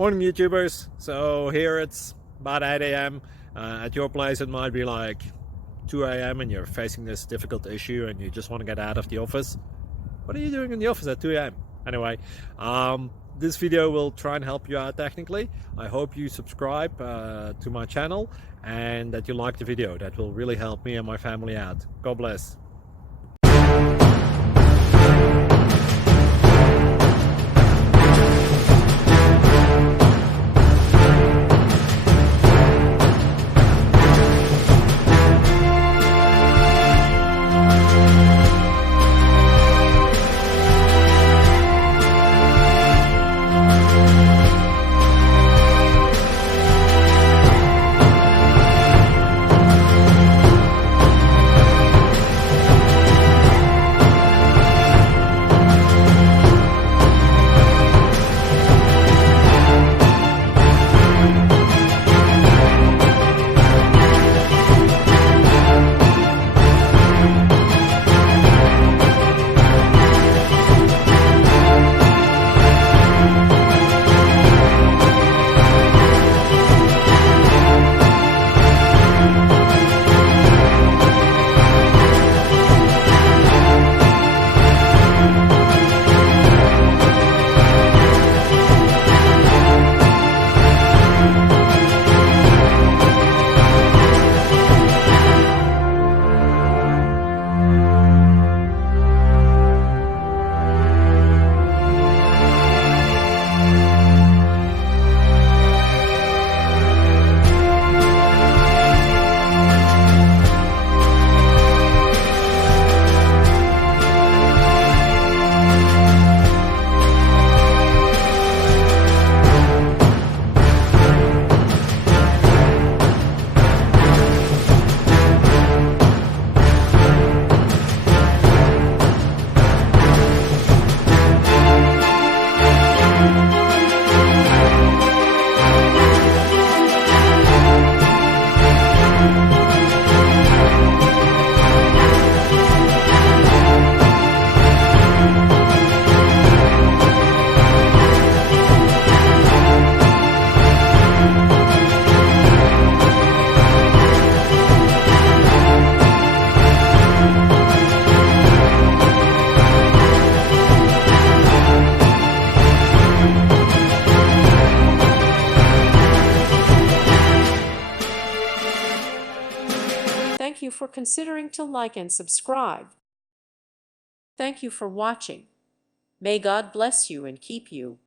Morning YouTubers. So here it's about 8 a.m. At your place it might be like 2 a.m. and you're facing this difficult issue and you just want to get out of the office. What are you doing in the office at 2 a.m.? Anyway, this video will try and help you out technically. I hope you subscribe to my channel and that you like the video. That will really help me and my family out. God bless. Thank you for considering to like and subscribe. Thank you for watching. May God bless you and keep you.